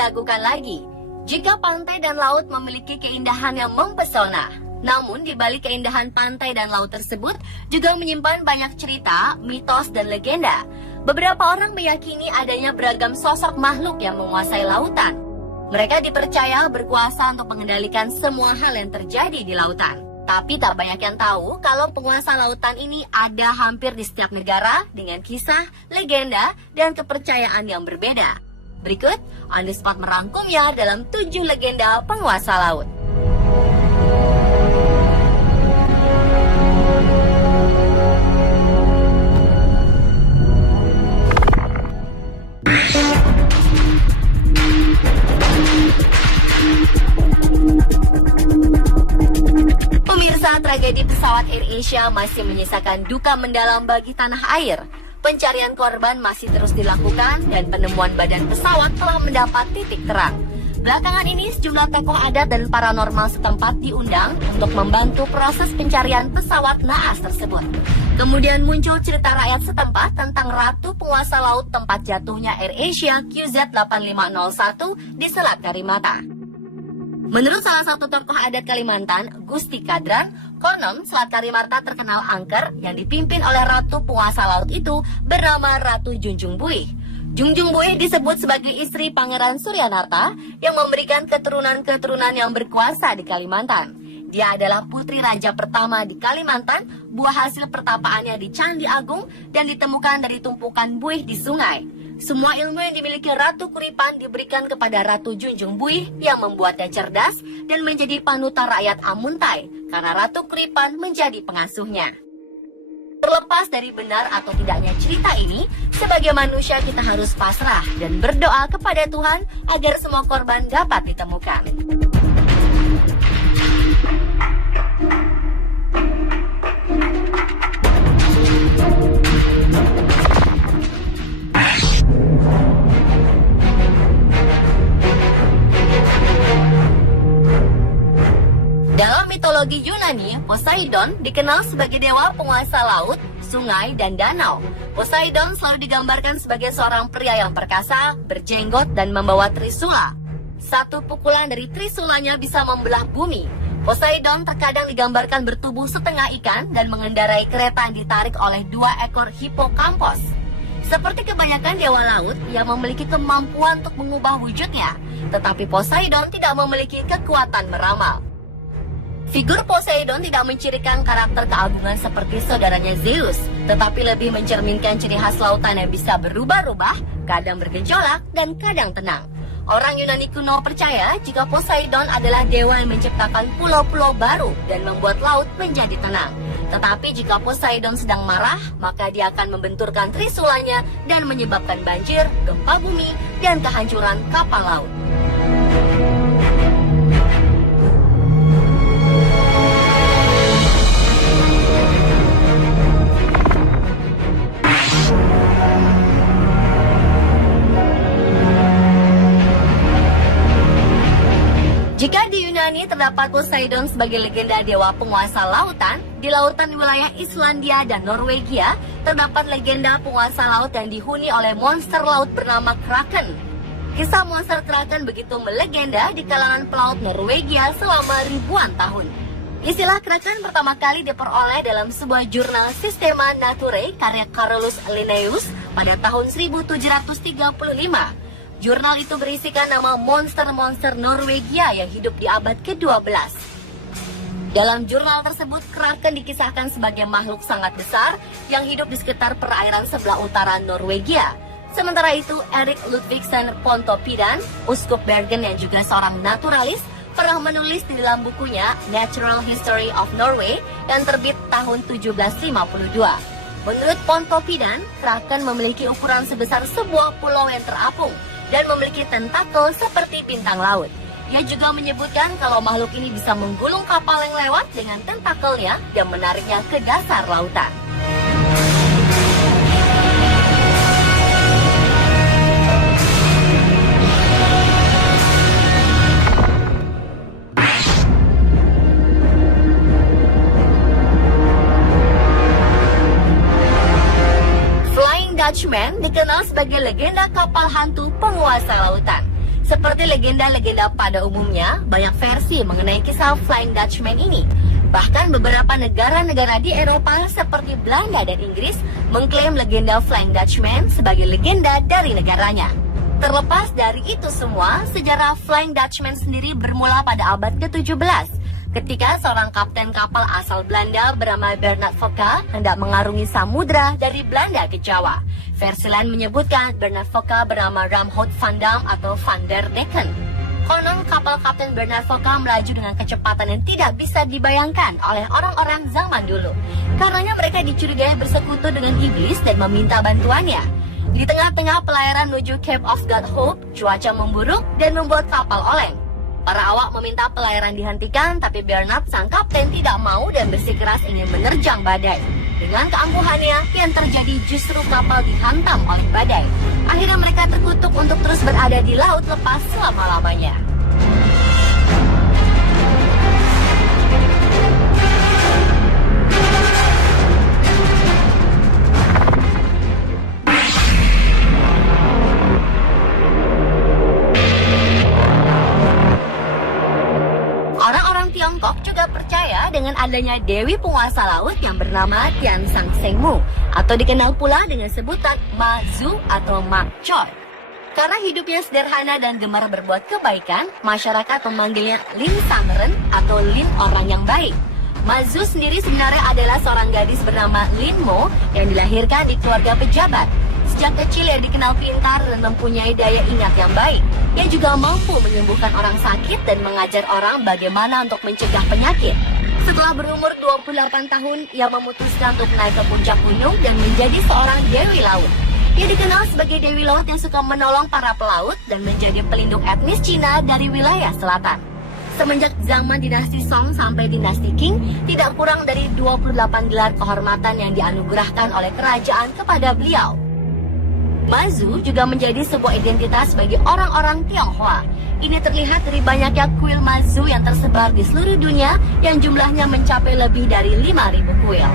diragukan lagi jika pantai dan laut memiliki keindahan yang mempesona. Namun di balik keindahan pantai dan laut tersebut juga menyimpan banyak cerita, mitos, dan legenda. Beberapa orang meyakini adanya beragam sosok makhluk yang menguasai lautan. Mereka dipercaya berkuasa untuk mengendalikan semua hal yang terjadi di lautan. Tapi tak banyak yang tahu kalau penguasa lautan ini ada hampir di setiap negara dengan kisah, legenda, dan kepercayaan yang berbeda. Berikut, On The Spot merangkumnya dalam 7 legenda penguasa laut. Pemirsa, tragedi pesawat AirAsia masih menyisakan duka mendalam bagi tanah air. Pencarian korban masih terus dilakukan dan penemuan badan pesawat telah mendapat titik terang. Belakangan ini sejumlah tokoh adat dan paranormal setempat diundang untuk membantu proses pencarian pesawat naas tersebut. Kemudian muncul cerita rakyat setempat tentang ratu penguasa laut tempat jatuhnya AirAsia QZ8501 di Selat Karimata. Menurut salah satu tokoh adat Kalimantan, Gusti Kadran, konon Selat Karimata terkenal angker yang dipimpin oleh ratu penguasa laut itu bernama Ratu Junjung Buih. Junjung Buih disebut sebagai istri Pangeran Suryanarta yang memberikan keturunan-keturunan yang berkuasa di Kalimantan. Dia adalah putri raja pertama di Kalimantan, buah hasil pertapaannya di Candi Agung dan ditemukan dari tumpukan buih di sungai. Semua ilmu yang dimiliki Ratu Kuripan diberikan kepada Ratu Junjung Buih yang membuatnya cerdas dan menjadi panutan rakyat Amuntai karena Ratu Kuripan menjadi pengasuhnya. Terlepas dari benar atau tidaknya cerita ini, sebagai manusia kita harus pasrah dan berdoa kepada Tuhan agar semua korban dapat ditemukan. Dalam mitologi Yunani, Poseidon dikenal sebagai dewa penguasa laut, sungai, dan danau. Poseidon selalu digambarkan sebagai seorang pria yang perkasa, berjenggot, dan membawa trisula. Satu pukulan dari trisulanya bisa membelah bumi. Poseidon terkadang digambarkan bertubuh setengah ikan dan mengendarai kereta yang ditarik oleh 2 ekor hipokampos. Seperti kebanyakan dewa laut, ia memiliki kemampuan untuk mengubah wujudnya. Tetapi Poseidon tidak memiliki kekuatan meramal. Figur Poseidon tidak mencirikan karakter keagungan seperti saudaranya Zeus, tetapi lebih mencerminkan ciri khas lautan yang bisa berubah-ubah, kadang bergejolak dan kadang tenang. Orang Yunani kuno percaya jika Poseidon adalah dewa yang menciptakan pulau-pulau baru dan membuat laut menjadi tenang. Tetapi jika Poseidon sedang marah, maka dia akan membenturkan trisulanya dan menyebabkan banjir, gempa bumi, dan kehancuran kapal laut. Jika di Yunani terdapat Poseidon sebagai legenda dewa penguasa lautan, di lautan wilayah Islandia dan Norwegia terdapat legenda penguasa laut yang dihuni oleh monster laut bernama Kraken. Kisah monster Kraken begitu melegenda di kalangan pelaut Norwegia selama ribuan tahun. Istilah Kraken pertama kali diperoleh dalam sebuah jurnal Systema Naturae karya Carolus Linnaeus pada tahun 1735. Jurnal itu berisikan nama monster-monster Norwegia yang hidup di abad ke-12. Dalam jurnal tersebut, Kraken dikisahkan sebagai makhluk sangat besar yang hidup di sekitar perairan sebelah utara Norwegia. Sementara itu, Erik Ludvigsen Pontoppidan, uskup Bergen yang juga seorang naturalis, pernah menulis di dalam bukunya Natural History of Norway yang terbit tahun 1752. Menurut Pontoppidan, Kraken memiliki ukuran sebesar sebuah pulau yang terapung dan memiliki tentakel seperti bintang laut. Ia juga menyebutkan kalau makhluk ini bisa menggulung kapal yang lewat dengan tentakelnya dan menariknya ke dasar lautan. Dutchman dikenal sebagai legenda kapal hantu penguasa lautan. Seperti legenda-legenda pada umumnya, banyak versi mengenai kisah Flying Dutchman ini. Bahkan beberapa negara-negara di Eropa seperti Belanda dan Inggris mengklaim legenda Flying Dutchman sebagai legenda dari negaranya. Terlepas dari itu semua, sejarah Flying Dutchman sendiri bermula pada abad ke-17 ketika seorang kapten kapal asal Belanda bernama Bernard Fokker hendak mengarungi samudra dari Belanda ke Jawa. Versi lain menyebutkan Bernard Fokker bernama Ramhout van Dam atau Van der Decken. Konon kapal Kapten Bernard Fokker melaju dengan kecepatan yang tidak bisa dibayangkan oleh orang-orang zaman dulu. Karenanya mereka dicurigai bersekutu dengan iblis dan meminta bantuannya. Di tengah-tengah pelayaran menuju Cape of God Hope, cuaca memburuk dan membuat kapal oleng. Para awak meminta pelayaran dihentikan, tapi Bernard sang kapten tidak mau dan bersikeras ingin menerjang badai. Dengan keangkuhannya, yang terjadi justru kapal dihantam oleh badai. Akhirnya mereka terkutuk untuk terus berada di laut lepas selama-lamanya. Tiongkok juga percaya dengan adanya dewi penguasa laut yang bernama Tian Sang Sengmu atau dikenal pula dengan sebutan Ma Zu atau Mak Choi. Karena hidupnya sederhana dan gemar berbuat kebaikan, masyarakat memanggilnya Lin Sang Ren atau Lin orang yang baik. Ma Zu sendiri sebenarnya adalah seorang gadis bernama Lin Mo yang dilahirkan di keluarga pejabat. Sejak kecil ia dikenal pintar dan mempunyai daya ingat yang baik. Ia juga mampu menyembuhkan orang sakit dan mengajar orang bagaimana untuk mencegah penyakit. Setelah berumur 28 tahun, ia memutuskan untuk naik ke puncak gunung dan menjadi seorang dewi laut. Ia dikenal sebagai dewi laut yang suka menolong para pelaut dan menjadi pelindung etnis Cina dari wilayah selatan. Semenjak zaman dinasti Song sampai dinasti Qing, tidak kurang dari 28 gelar kehormatan yang dianugerahkan oleh kerajaan kepada beliau. Ma Zu juga menjadi sebuah identitas bagi orang-orang Tionghoa. Ini terlihat dari banyaknya kuil Ma Zu yang tersebar di seluruh dunia yang jumlahnya mencapai lebih dari 5.000 kuil.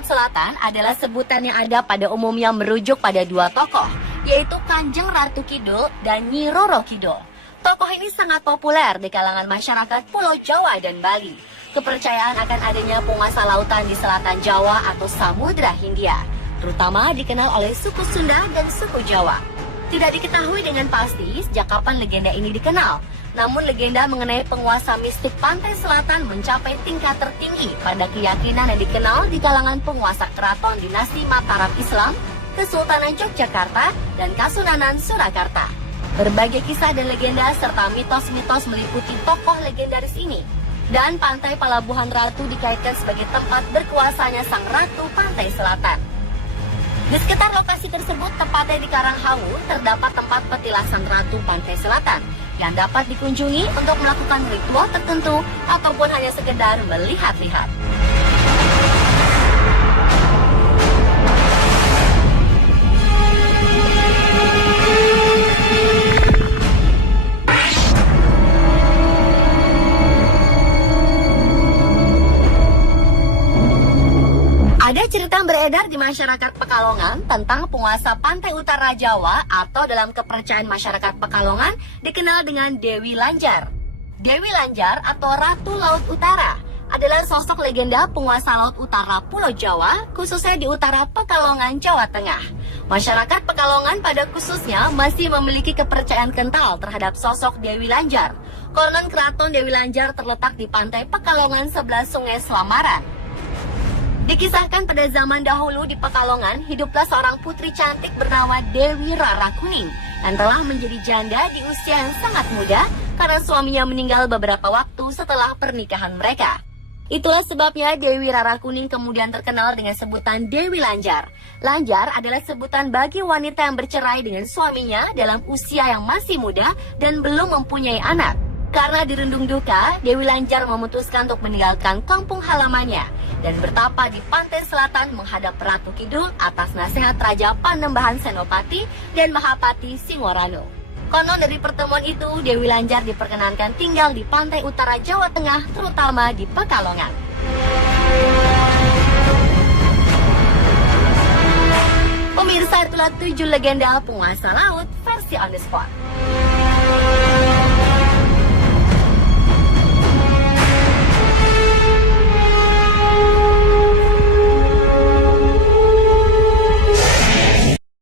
Selatan adalah sebutan yang ada pada umumnya merujuk pada dua tokoh, yaitu Kanjeng Ratu Kidul dan Nyi Roro Kidul. Tokoh ini sangat populer di kalangan masyarakat Pulau Jawa dan Bali. Kepercayaan akan adanya penguasa lautan di selatan Jawa atau Samudra Hindia, terutama dikenal oleh suku Sunda dan suku Jawa. Tidak diketahui dengan pasti sejak kapan legenda ini dikenal. Namun legenda mengenai penguasa mistik pantai selatan mencapai tingkat tertinggi pada keyakinan yang dikenal di kalangan penguasa keraton dinasti Mataram Islam, Kesultanan Yogyakarta, dan Kasunanan Surakarta. Berbagai kisah dan legenda serta mitos-mitos meliputi tokoh legendaris ini. Dan pantai Palabuhan Ratu dikaitkan sebagai tempat berkuasanya sang ratu pantai selatan. Di sekitar lokasi tersebut, tepatnya di Karanghawu, terdapat tempat petilasan Ratu Pantai Selatan yang dapat dikunjungi untuk melakukan ritual tertentu ataupun hanya sekedar melihat-lihat. Ada cerita yang beredar di masyarakat Pekalongan tentang penguasa pantai utara Jawa atau dalam kepercayaan masyarakat Pekalongan dikenal dengan Dewi Lanjar. Dewi Lanjar atau Ratu Laut Utara adalah sosok legenda penguasa laut utara Pulau Jawa, khususnya di utara Pekalongan, Jawa Tengah. Masyarakat Pekalongan pada khususnya masih memiliki kepercayaan kental terhadap sosok Dewi Lanjar. Konon keraton Dewi Lanjar terletak di pantai Pekalongan sebelah Sungai Selamaran. Dikisahkan pada zaman dahulu di Pekalongan, hiduplah seorang putri cantik bernama Dewi Rara Kuning yang telah menjadi janda di usia yang sangat muda karena suaminya meninggal beberapa waktu setelah pernikahan mereka. Itulah sebabnya Dewi Rara Kuning kemudian terkenal dengan sebutan Dewi Lanjar. Lanjar adalah sebutan bagi wanita yang bercerai dengan suaminya dalam usia yang masih muda dan belum mempunyai anak. Karena dirundung duka, Dewi Lanjar memutuskan untuk meninggalkan kampung halamannya. dan bertapa di pantai selatan menghadap Ratu Kidul atas nasihat Raja Panembahan Senopati dan Mahapati Singorano. Konon dari pertemuan itu, Dewi Lanjar diperkenankan tinggal di pantai utara Jawa Tengah, terutama di Pekalongan. Pemirsa, itulah 7 legenda penguasa laut versi on the spot.